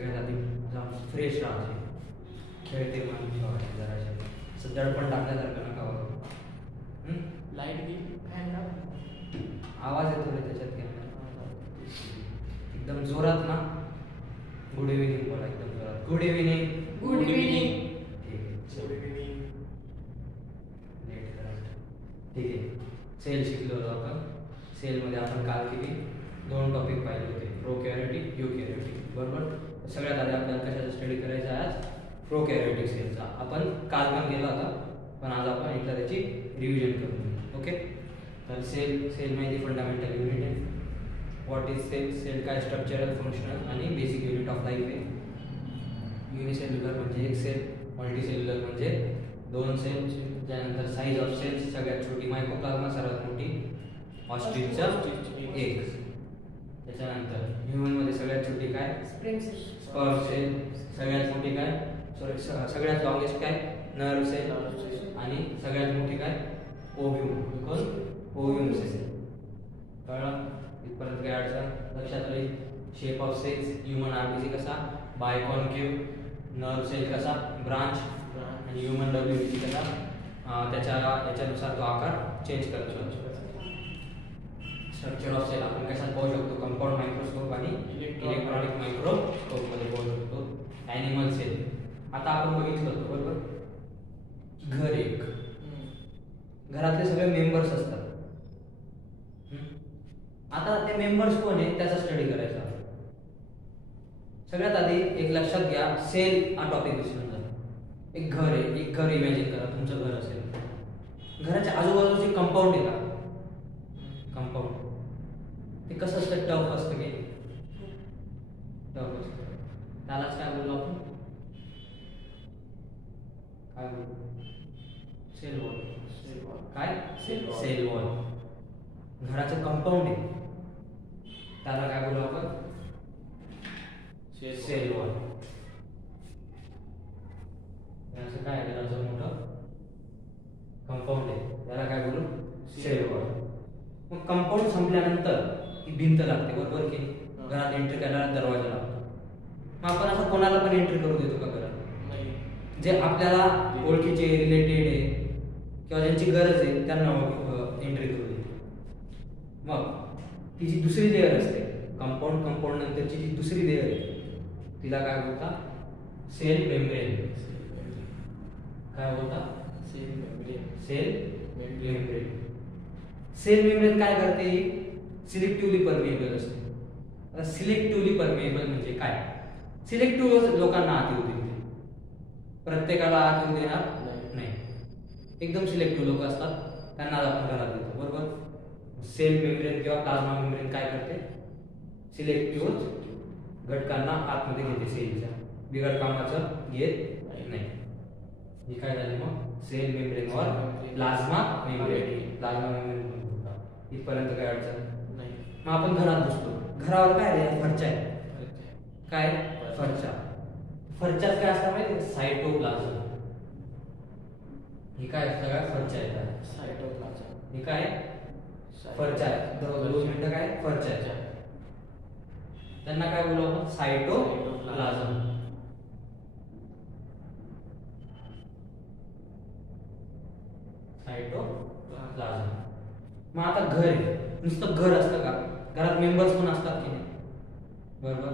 सगळ्यात आधी फ्रेश राहायचे, खेळते मन ठेवायचे, जरा दडपण टाकल्यासारखं नका वागू. लाईट गेली, फॅन लाव. आवाज येतो रे त्याच्यात काय एकदम जोरात ना. गुड इव्हिनिंग बोला एकदम जोरात. Good evening. Good evening. ठीक आहे, गुड इव्हिनिंग. लेट करा. ठीक आहे, सेल शिकलो होतो आपण. सेलमध्ये आपण काल किती 2 टॉपिक पाहिले होते, प्रोकॅरियोटिक, यूकॅरियोटिक, बरोबर. सगळ्यात आधी आपल्याला कशाचा स्टडी करायचा आहे आज? प्रोकॅरियोटिक सेलचा. आपण काल पण केला होता, पण आज आपण एकदा त्याची रिव्हिजन करू. ओके, तर सेल माहिती फंडामेंटल युनिट आहे. What is cell? सेल काय स्ट्रक्चरल, फंक्शनल आणि बेसिक युनिट ऑफ लाईफ आहे. युनिसेल्युलर म्हणजे एक सेल, मल्टीसेल्युलर म्हणजे 2 सेल, त्यानंतर साईज ऑफ सेल्स सगळ्यात छोटी मायक्रोप्लाझ्मा, सर्वात मोठी ऑस्ट्रिचचा एक. त्याच्यानंतर ह्युमनमध्ये सगळ्यात छोटी काय? Sperm cell. सगळ्यात मोठी काय? सगळ्यात लॉंगेस्ट काय? Nerve cell. आणि सगळ्यात मोठी काय? ओव्ह्यूम. Because ovum cell. कळलं? इथपर्यंत काय अडचण? लक्षात राहील. Shape of cells, human RBC कसा? बायकॉन्केव्ह. नर्व सेल कसा? ब्रांच. आणि ह्युमन डब्ल्यूबीसी कसा? याच्यानुसार तो आकार चेंज करतो. स्ट्रक्चर ऑफ सेल आपण कशात पाहू शकतो? कंपाऊंड मायक्रोस्कोप आणि इलेक्ट्रॉनिक मायक्रोस्कोप मध्ये पाहू शकतो. ॲनिमल सेल आता आपण बघितलं होतं, बरोबर. घर एक, घरातले सगळे मेंबर्स असतात. आता ते मेंबर्स कोण आहे त्याचा स्टडी करायचा. सगळ्यात आधी एक लक्षात घ्या, सेल हा टॉपिक विसरून जा. एक घर आहे, एक घर इमॅजिन करा, तुमचं घर असेल. घराच्या आजूबाजूचे कंपाऊंड आहे का? कंपाऊंड ते कसं असतं? टफ असतं की टफ असतं. त्यालाच काय बोललो आपण? काय बोलतो? Cell wall. काय? Cell wall. घराचं कंपाऊंड आहे, त्याला काय बोलू आपण? Cell wall. असं काय घराचं मोठं कंपाऊंड आहे, त्याला काय बोलू? Sale wall. मग कंपाऊंड संपल्यानंतर ही भिंत लागते, बरोबर की? घरात एंट्री करायला दरवाजा लागतो. मग आपण असं कोणाला पण एंट्री करू देतो का घरात? जे आपल्याला ओळखीचे, रिलेटेड आहे किंवा ज्यांची गरज आहे त्यांना एंट्री करू देतो. मग ती जी दुसरी लेअर असते, कंपाऊंड नंतरची जी दुसरी लेअर आहे तिला काय बोलतात? Cell membrane. काय बोलतात? Cell membrane. सेल मेम्ब्रेन काय करते? सिलेक्टिव्हली परमिएबल असते. सिलेक्टिव्हली परमिएबल म्हणजे काय? सिलेक्टिव्ह लोकांना आत येऊ देते, प्रत्येकाला आत येऊ देणार नाही. एकदम सिलेक्टिव्ह लोक असतात त्यांना आपण घरात देतो, बरोबर. सेल मेम्ब्रेन किंवा प्लाझ्मा मेम्ब्रेन काय करते? सिलेक्टिव्ह घटकांना आतमध्ये घेते सेलच्या, बिगड कामाचं घेत नाही. ही काय झाली मग? सेल मेम्ब्रेन वर प्लाझ्मा मेम्ब्रेन. प्लाझ्मा मेम्ब्रेन इथपर्यंत काय अडचण नाही. मग आपण घरात बसतो, घरावर काय रे? फरच्या आहे. काय? फरच्या. फरच्यात काय असतं माहिती? सायटोप्लाझम. ही काय सगळ्या फरच्या येतात. सायटोप्लाझम ही काय? फरच्या आहेत. 2 मिनिटं काय? फरच्या आहेत. त्यांना काय बोलू आपण? सायटोप्लाझम. सायटोप्लाझम. मग आता घर आहे, नुसतं घर असतं का? घरात मेंबर्स पण असतात की नाही, बरोबर.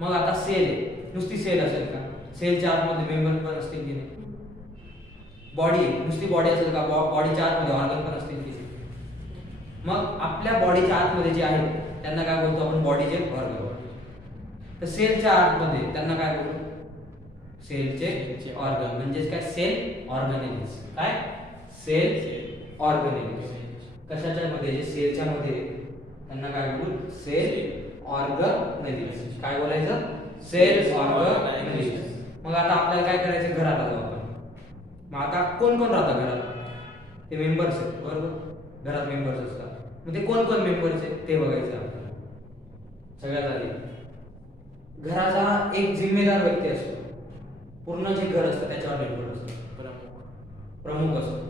मग आता सेल आहे, नुसती सेल असेल का? सेलच्या आतमध्ये मेंबर पण असतील की नाही. बॉडी आहे, नुसती बॉडी असेल का? बॉडीच्या आतमध्ये ऑर्गन पण असतील की नाही. मग आपल्या बॉडीच्या आतमध्ये जे आहे त्यांना काय बोलतो आपण? बॉडीचे ऑर्गन. तर सेलच्या आतमध्ये त्यांना काय बोलतो? सेलचे ऑर्गन. म्हणजेच काय? Sale organelles. काय? Sale organelles. कशाच्या मध्ये? जे सेलच्या मध्ये त्यांना काय बोलू? Sale organelles. काय बोलायचं? Sale organelles. मग आता आपल्याला काय करायचं? घरात आलो आपण. मग आता कोण कोण राहतात घरात? ते मेंबर्स आहेत, बरोबर. घरात मेंबर्स असतात. मग ते कोण कोण मेंबर्स आहेत ते बघायचं आपल्याला. सगळ्यात आधी घराचा एक जिम्मेदार व्यक्ती असतो, पूर्ण जे घर असतं त्याच्यावर निर्भर असतं. प्रमुख असतो.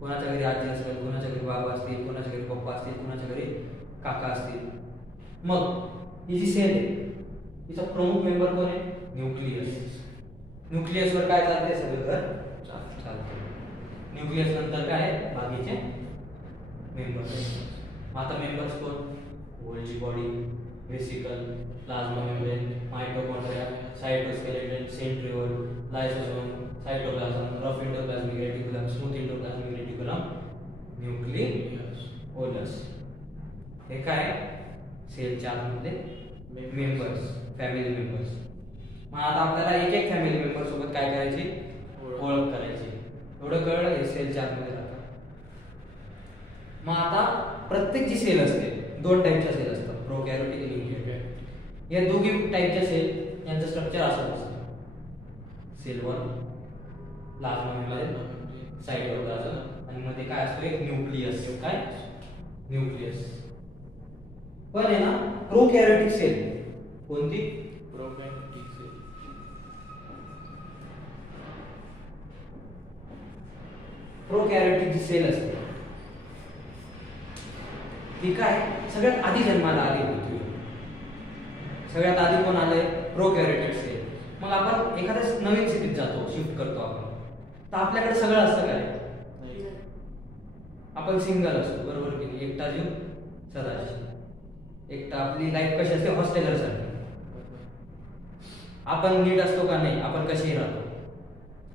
कोणाच्या घरी आजी असेल, कोणाच्या घरी बाबा असतील, कोणाच्या घरी पप्पा असतील, कोणाच्या घरी काका असतील. मग ही जी सेल आहे तिचा प्रमुख मेंबर कोण आहे? न्यूक्लियस. न्यूक्लियसवर काय चालते? सगळं घर चालते. न्यूक्लियस नंतर काय आहे? बाकीचे मेंबर्स. आता मेंबर्स कोण? Golgi body, vesicle, plasma membrane, mitochondria, cytoskeleton, centriole, lysosome, cytoplasm, rough endoplasmic reticulum, smooth endoplasmic reticulum, nucleus. हे काय? सेलच्या आतमध्ये मेंबर्स, फॅमिली मेंबर्स. मग आता आपल्याला एक एक फॅमिली मेंबर सोबत काय करायची? ओळख करायची. एवढं कळलं? हे सेलच्या आतमध्ये राहतात. मग आता प्रत्येक जी सेल असते, दोन टाईपच्या सेल असतात, प्रोकॅरियोटिक आणि यूकॅरियोटिक. या दोघी टाईपच्या सेल यांचं स्ट्रक्चर असं असतं. सेल वन, प्लाझ्मा मेम्ब्रेन, साइटोप्लाझम आणि मध्ये काय असतो? एक न्यूक्लियस. काय? न्यूक्लियस. पण आहे ना प्रोकॅरियोटिक सेल कोणती? प्रोकॅरियोटिक सेल. प्रोकॅरियोटिक जी सेल असते ती काय? सगळ्यात आधी जन्माला आली होती. सगळ्यात आधी कोण आलंय? प्रोकॅरियोटिक सेल. मग आपण एखाद्या नवीन स्थितीत जातो, शिफ्ट करतो आपण, तर आपल्याकडे सगळं असतं काय? आपण सिंगल असतो, बरोबर की नाही? एकटा जीव सदाची. एकटा. आपली लाईफ कशी असते? हॉस्टेलर सारखी. आपण नीट असतो का? नाही. आपण कसेही राहतो.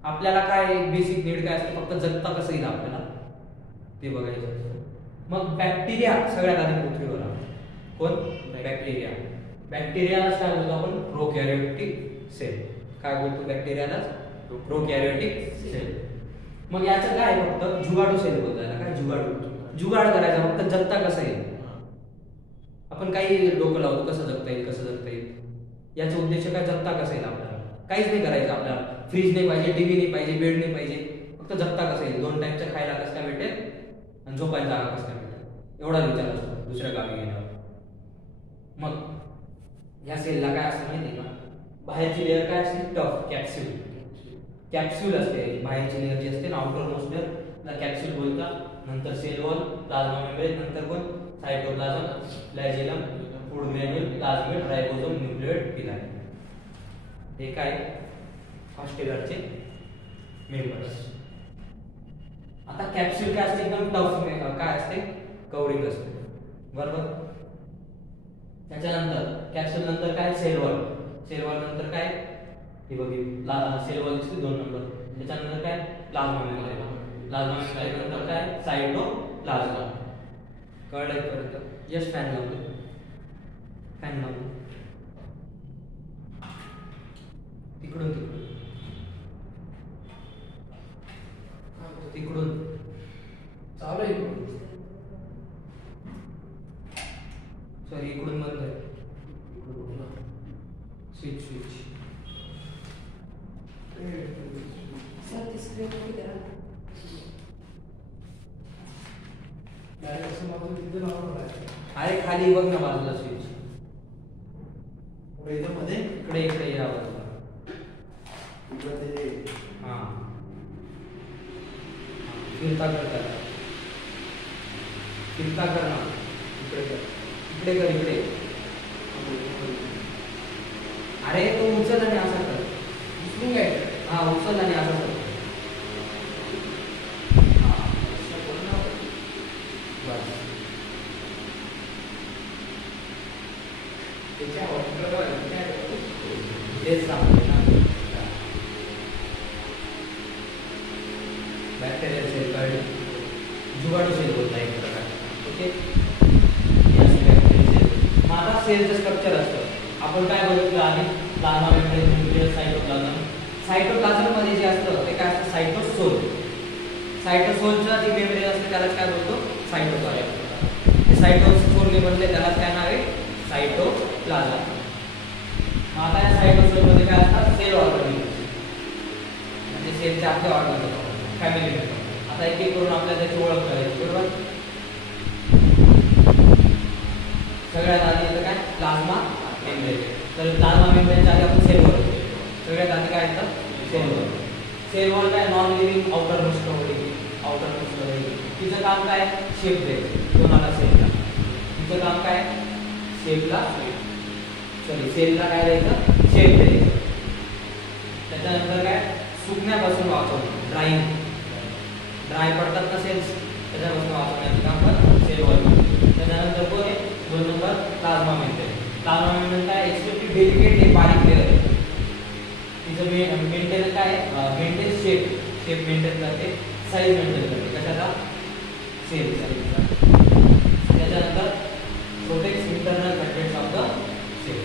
आपल्याला काय बेसिक नीड काय असते? फक्त जगता कसं येईल आपल्याला ते बघायचं असतं. मग बॅक्टेरिया सगळ्यात आधी पृथ्वीवर आला. कोण? बॅक्टेरिया. बॅक्टेरियालाच काय बोलतो आपण? प्रोकॅरियोटिक सेल. काय बोलतो बॅक्टेरियालाच? प्रोकॅरियोटिक सेल. मग याचं काय? फक्त जुगाडू सेल बोलताय. काय? जुगाड करायचा. फक्त जगता कसं येईल. आपण काही डोकं लावतो, कसं जगता येईल, कसं जगता येईल. याचा उद्देश काय? जगता कसं येईल आपल्याला. काहीच नाही करायचं आपल्याला. फ्रीज नाही पाहिजे, टीव्ही नाही पाहिजे, बेड नाही पाहिजे. फक्त जगता कसं येईल. 2 टाईमचं खायला कसं काय भेटेल आणि झोपायला जागा कसं काय भेटेल, एवढा विचार असतो दुसऱ्या गावी गेल्यावर. मग या सेलला काय असतं माहिती का? बाहेरची लेअर काय असते? Tough capsule. कॅप्स्यूल असते बाहेरची लेअर जी असते ना, आउटर मोस्ट लेअर, त्याला कॅप्स्यूल बोलतात. नंतर सेल वॉल, प्लाझ्मा मेम्ब्रेन, नंतर कोण? साइटोप्लाझम, फ्लॅजेलम, food granule, प्लाझ्मिड, ribosome, nucleoid, filament. हे काय? हॉस्टेलरचे मेंबर्स. आता कॅप्स्यूल काय असते? एकदम टफ काय असते? कवरिंग असते, बरोबर. त्याच्यानंतर कॅप्सूल नंतर काय? Cell wall. सेल वॉल नंतर काय? हे बघितलं सेल वॉल दिसते 2 नंबर. त्याच्यानंतर काय? Plasma membrane. प्लाझ्मा मेम्ब्रेन नंतर काय? साइटोप्लाझम. कळलं इथपर्यंत? यस. फॅन लावतो. फॅन लावतो. तिकडून चालू आहे. सॉरी, इकडून बंद आहे. स्विच. सर स्क्रीन मध्ये करा. अरे खाली बघ ना बाजूला स्विच. मध्ये इकडे या बाजूला. हां, फिरता कर ना. इकडे. अरे तो उचल आणि असा कर. उचलून घ्यायचं. हा, उचल आणि असा कर. तेच सांगते ना. बॅक्टेरियल सेल कळली. जुगाडू सेल बोलता एक प्रकार. ओके. माझा सेलचं स्ट्रक्चर असतं. आपण काय बघितलं आधी? Plasma membrane, nucleus, cytoplasm. Cytoplasm मध्ये जे असतं ते काय असतं? साइटोसोल. साइटोसोलचं जी मेम्ब्रेन असते त्यालाच काय बोलतो? साइटोप्लाझम. साइटोसोलने बनले त्यालाच काय नाव आहे? साइटोप्लाझम. आता या साइटोसोल मध्ये काय असतात? Cell organelles. म्हणजे सेलचे आपले ऑर्गॅनिल्स, फॅमिली मेंबर. आता एक एक करून आपल्याला त्याची ओळख करायची, बरोबर. सगळ्यात आधी येतं काय? Plasma membrane. तर प्लाझ्मा मेम्ब्रेनच्या आधी आपण सेल वॉल होतो. सगळ्यात आधी काय येतं? Cell wall. सेल वॉल काय? Non living outermost covering. तिचं काम काय? शेप द्यायचं कोणाला? सेलला. तिचं काम काय? शेपला सॉरी सेलला काय द्यायचं, शेप द्यायचं. त्याच्यानंतर काय, सुकण्यापासून वाचवणं, ड्राय पडतात ना सेल्स, त्याच्यापासून वाचवण्याचं काम पण सेल वॉल. त्याच्यानंतर कोण आहे, 2 number plasma membrane. Plasma membrane काय, एक्स्ट्रीमली डेलिकेट एक बारीक लेअर आहे. तिचं मेंटेन काय, मेंटेन शेप मेंटेन करते, साईज मेंटेन करते. कशाचा, सेल साईजचा. त्याच्यानंतर protects internal contents of the cell.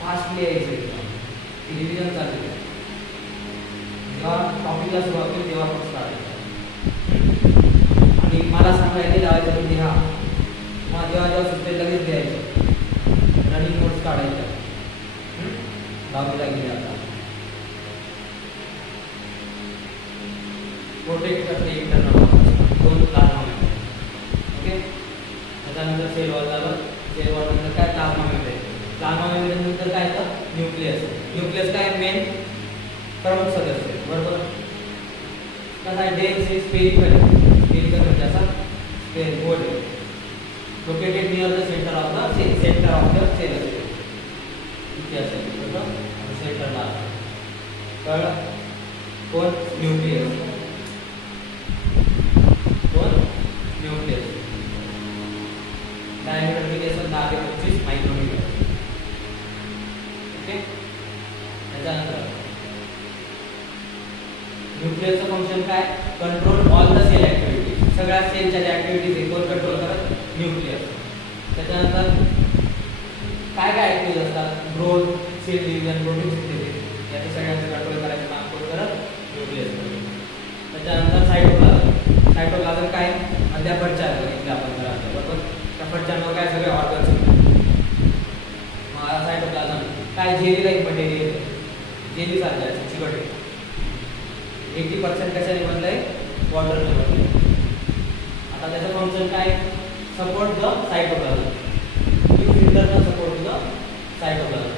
Fastly यायचं रिव्हिजन चालू आहे. जेव्हा टॉपिकला सुरुवात केली तेव्हा पण स्टार्ट. आणि मला सांगायला लावायचं की लिहा, मग जेव्हा सुट्टे लगेच द्यायचं, रनिंग नोट्स काढायच्या. 10वीला गेले आता. प्रोटेक्ट करते इंटरनल 2 प्लाझ्मा मेम्ब्रेन. ओके. त्याच्यानंतर सेल वॉल झालं. सेल वॉल नंतर काय, प्लाझ्मा मेम्ब्रेन. प्लाझ्मा मेम्ब्रेन नंतर काय येतं, न्यूक्लियस काय मेन प्रमुख सदस्य आहे, बरोबर. कसा आहे, डेन्स इज स्पेरिकल म्हणजे असा गोल आहे. Located near the centre of the cell असते. इथे असेल बरोबर, सेंटरला कळलं. कोण, न्यूक्लियस. डायमीटर किती असेल, 10 ते 25 मायक्रोमीटर. ओके. त्याच्यानंतर न्यूक्लियसचं फंक्शन काय, control all the cell activity. सगळ्या सेलच्या ज्या ऍक्टिव्हिटीज कोण कंट्रोल करत, न्यूक्लियस. त्याच्यानंतर काय काय ऍक्टिव्हिटीज असतात, growth, cell division, protein synthesis, याचं सगळ्यांचं कंट्रोल करायचं काम कोण करत, न्यूक्लियस. त्याच्यानंतर सायटोप्लाझम काय, अद्यापच्या बघितलं आपण बरोबर. त्या पट्ट्यांवर काय, सगळे ऑर्गन्स होते. मग सायटोप्लाझम काय, जेली लाईक मटेरियल, जेली सारखं आहे, चिकट. 80% कशाने बनलंय, वॉटरने बनलंय. आता त्याचं फंक्शन काय, support the cytoplasm, internal support the cytoplasm.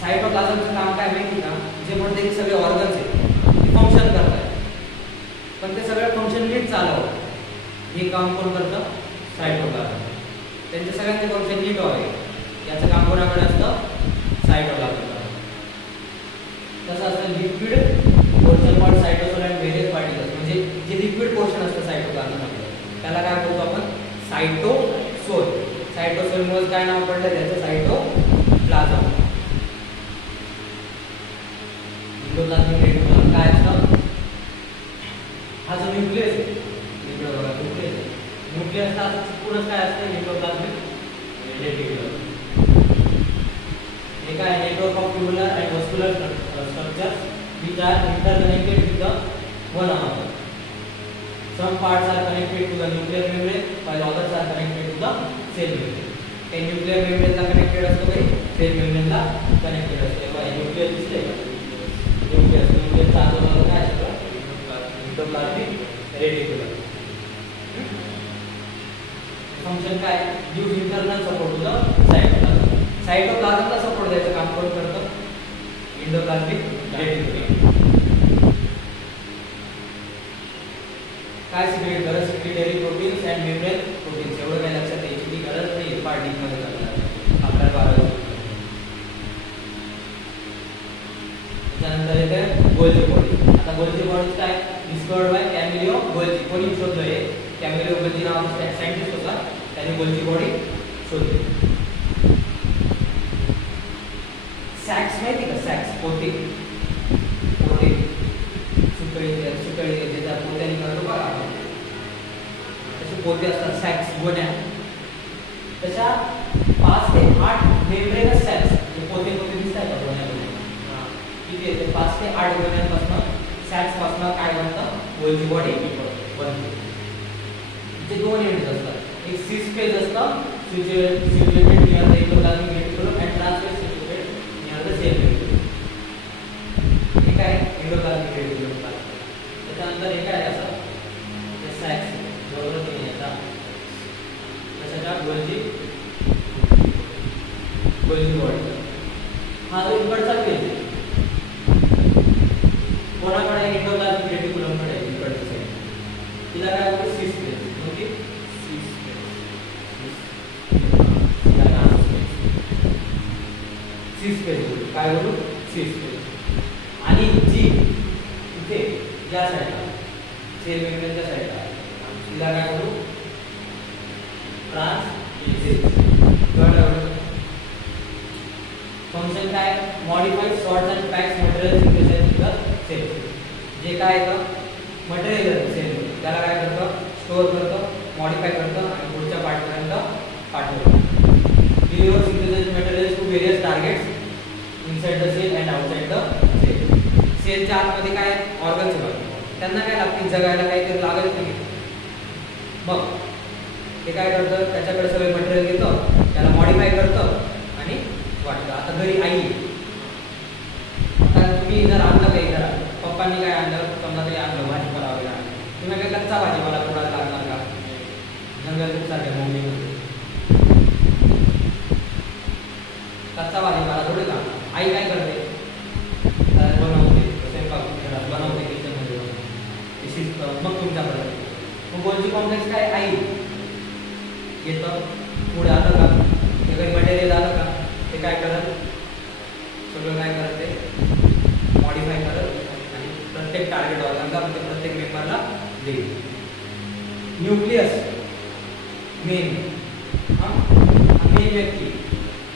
सायटोप्लाझमचं काम काय माहिती का, जे म्हणते की सगळे ऑर्गन्स आहेत फंक्शन करतात, पण ते सगळे फंक्शन नीट चालवं, हे काम कोण करतं, सायटोप्लाझम. त्यांचे सगळ्यांचे फंक्शन नीट व्हावे याचं काम कोणाकडे असतं, सायटोप्लाझम. कसं असतं, liquid portion called cytosol and various particles. म्हणजे जे लिक्विड पोर्शन असतं सायटोप्लाझममध्ये त्याला काय बोलतो आपण, सायटोसोल. सायटोसोलमुळे काय नाव पडलं त्याचं, सायटोप्लाझम. इंडोप्लाझमिक रेटिक्युलम काय असतं, हा जो न्यूक्लियस आहे, न्यूक्लियस हा चिकूनच काय असतं, इंडोप्लाझमिक रेटिक्युलम. हे काय, network of tubular and vascular structures which are interconnected with the one another. Some parts are connected to the nuclear membrane while others are connected to the cell membrane. हे nuclear membrane ला connected असतो काही, cell membrane ला connected असतो. बघा nucleus दिसतंय का, न्यूक्लियसचा आजूबाजूला काय असतं, इंडोप्लाझमिक रेटिक्युलम. फंक्शन काय, give internal support to the cytoplasm. सायटोप्लाझमला सपोर्ट द्यायचं काम कोण करतं, इंडोप्लाझमिक रेटिक्युलम. काय सिक्रेट गरज, secretory proteins and membrane proteins. एवढं काय लक्षात यायची गरज नाही, फार डीप मध्ये जाणार आपल्याला 12. त्यानंतर येते गोल्जी बॉडी. आता गोल्जी बॉडी काय, डिस्कवर्ड बाय कॅमिलिओ गोल्जी. कोणी शोधलं हे, कॅमिलिओ गोल्जी नावाचा सायंटिस्ट होता, त्याने गोल्जी बॉडी शोधली. सॅक्स माहिती का, सॅक्स पोते, सुतळी त्याच्या पोत्याने करतो बघा, तसे पोते असतात सॅक्स, गोण्या. तशा 5 ते 8 मेम्ब्रेनस सॅक्स, पोते दिसतात का गोण्या, किती येते, 5 ते 8 गोण्यांपासून, सॅक्स पासून काय बनतं, गोल्जी बॉडी बनते. तिचे 2 युनिट्स असतात, एक सिस फेज असतं, situated near the endoplasmic reticulum and transfer situated near the cell membrane. हे काय, इंडोप्लाझमिक रेटिक्युलम. त्याच्यानंतर हे काय असं, सॅक्स बरोबर नाही याचा, त्याच्या गोल्जी बॉडी. हा जो इकडचा फेज कोणाकडे इंडोप्लाझमिक रेटिक्युलमकडे इकडच्या साईड तिला काय होतं C space okay C space काय बोलू सी स्पेस आणि जी इथे या साईडला सेल मेम्ब्रेनच्या साईडला तिला काय करू ट्रान्स फंक्शन काय modified sorts and packs material synthesis in the cell जे काय येतं मटेरियल सेल त्याला काय करतं स्टोअर करतं मॉडिफाय करतं आणि पुढच्या पार्टपर्यंत पाठवतं deliver synthesis materials to various targets inside the cell and outside the cell सेलच्या आतमध्ये काय ऑर्गन्स आहेत त्यांना काय लागतील जगायला काहीतरी लागत नाही मग ते काय करतं त्याच्याकडे सगळे मटेरियल घेतं त्याला मॉडिफाय करतं आणि वाटतं आता घरी आई आता तुम्ही जर आणलं काही घरात पप्पांनी काय आणलं समजा तरी आणलं भाजीपाला वगैरे आणलं तुम्ही काय कच्चा भाजीपाला कोणाला लागणार का जंगल सारख्या मम्मीमध्ये कच्चा भाजीपाला थोडे का आई काय करते बनवते स्वयंपाक घरात बनवते किचनमध्ये ते शिजतं मग तुमच्याकडे मग गोल्जी कॉम्प्लेक्स काय आई येतं पुढे आलं का ते काही मटेरियल आलं का ते काय करत सगळं काय करत ते मॉडिफाय करत आणि प्रत्येक टार्गेट ऑर्गनला प्रत्येक मेंबरला देईल न्यूक्लियस मेन मेन व्यक्ती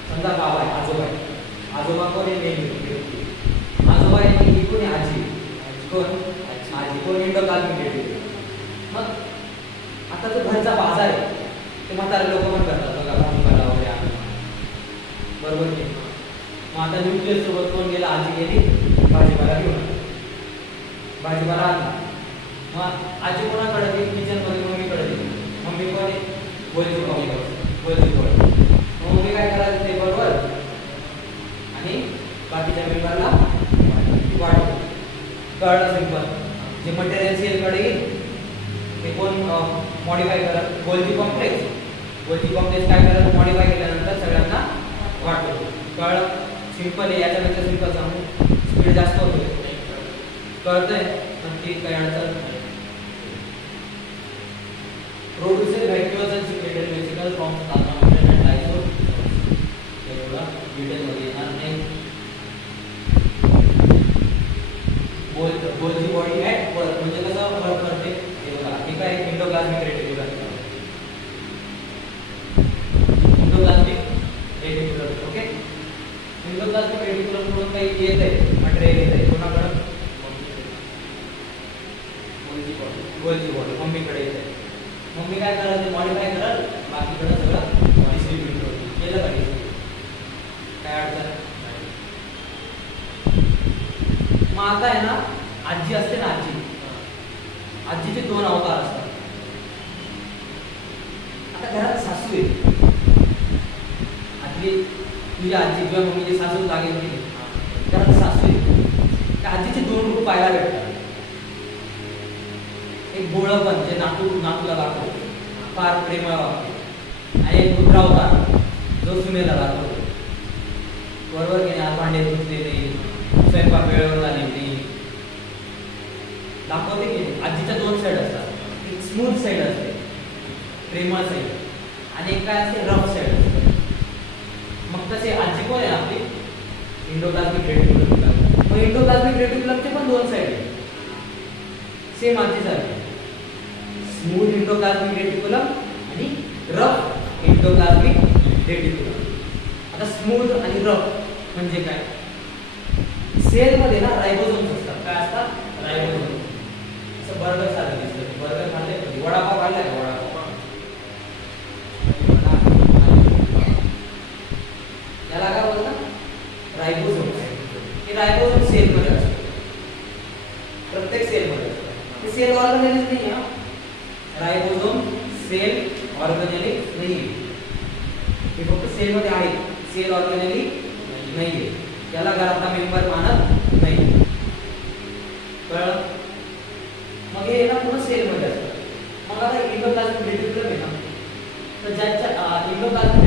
समजा बाबा आहे आजोबा आहे आजोबा कोण आहे मेन व्यक्ती आजोबा आहे ही कोण आहे आजी कोण आजी कोण इंडोप्लाझमिक मग आता जो घरचा बाजार आहे ते म्हातारे लोक पण करतात बघा भाजीपाला वगैरे आणून बरोबर की मग आता न्यूक्लियस सोबत कोण गेला आजी गेली भाजीपाला घेऊन भाजीपाला आणला मग आजी कोणाकडे गेली किचनमध्ये मम्मीकडे गेली मम्मी कोण आहे बोलची कोण मग मम्मी काय करायचं ते बरोबर आणि बाकीच्या मेंबरला वाढतो कळलं सिंपल जे मटेरियल सेलकडे येईल ते कोण मॉडिफाय करत गोल्जी कॉम्प्लेक्स काय करत मॉडिफाय केल्यानंतर सगळ्यांना वाटतो कळलं सिंपल आहे याच्यानंतर सिंपल सांगू स्पीड जास्त होतोय कळतंय नक्की काही अडचण producer vacuoles and secreted vesicle from plasma and lysol एवढा डिटेलमध्ये येणार नाही गोल्जी बॉडी ॲट वर्क म्हणजे कसं वर्क करते हे बघा हे काय इंडोप्लाझमिक रेटिक्युलम ओके इंडोप्लाझमिक रेटिक्युलम कडून काही येत आहे मटेरियल येत आहे कोणाकडे गोल्जी बॉडी मम्मीकडे येत आहे मम्मी काय करत मॉडिफाय करत बाकीकडे सगळं डिस्ट्रीब्यूट केलं पाहिजे काय अडचण मग आता आहे ना आजी असते ना आजीचे दोन अवतार असतात आता घरात सासू आहे आजी तुझी आजी किंवा मम्मीची सासू लागेल की घरात सासू आहे त्या आजीचे दोन रूप पाहायला भेटतात एक बोळपण जे नातूला दाखवतो फार प्रेमळ वागतो आणि एक पुत्रावतार जो सुनेला दाखवतो बरोबर की आज भांडे धुतले नाही स्वयंपाक वेळेवर झाले नाही दाखवते की आजीच्या दोन साईड असतात एक स्मूथ साईड असते प्रेमळ साईड आणि एक काय असते रफ साईड असते मग तसे आजी कोण आहे आपली इंडोप्लाझमिक रेटिक्युलम मग इंडोप्लाझमिक रेटिक्युलमचे पण दोन साईड आहेत सेम आजीसारखे स्मूथ इंडोप्लाझमिक रेटिक्युलम आणि रफ इंडोप्लाझमिक रेटिक्युलम आता स्मूथ आणि रफ म्हणजे काय सेल मध्ये ना रायबोसोम्स असतात काय असतात रायबोसोम असं बर्गर सारखं दिसतं बर्गर खाल्ले वडापाव खाल्लाय का वडापाव याला काय बोलतात रायबोसोम हे रायबोसोम सेल मध्ये असतात प्रत्येक सेल मध्ये असतात सेल ऑर्गनेलिस नाही आहे रायबोसोम सेल ऑर्गनेलिस नाही हे फक्त सेल मध्ये आहे सेल ऑर्गनेली नाहीये त्याला घरातला मेंबर मानत नाही कळलं मग हे ना पुन्हा सेल मध्ये असतं मग आता इंडोप्लाझमिक रेटिक्युलम आहे ना तर ज्याच्या इंडोप्लाझमिक